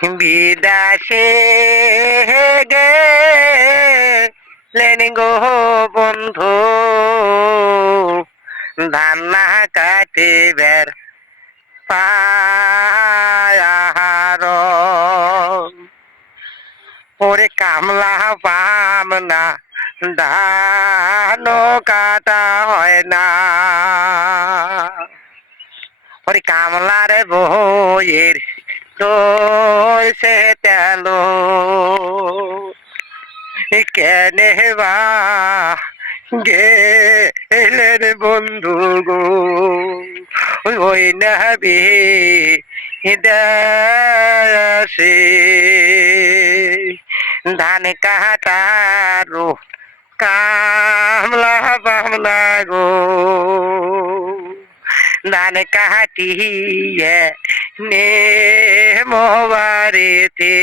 বিদাসে গেলেন গো বন্ধু ধান না কাটিবের পায়ার ওরে কামলা পাম না ধান কাটা হয় না ওরে কামলার বইয়ের তোর সে তেল কেনে বা গেলেন বন্ধু গো ওই নাবি দাসে ধান কাটারো কামলা বামলা গো ধান কাটিয়ে নে মোবারিতে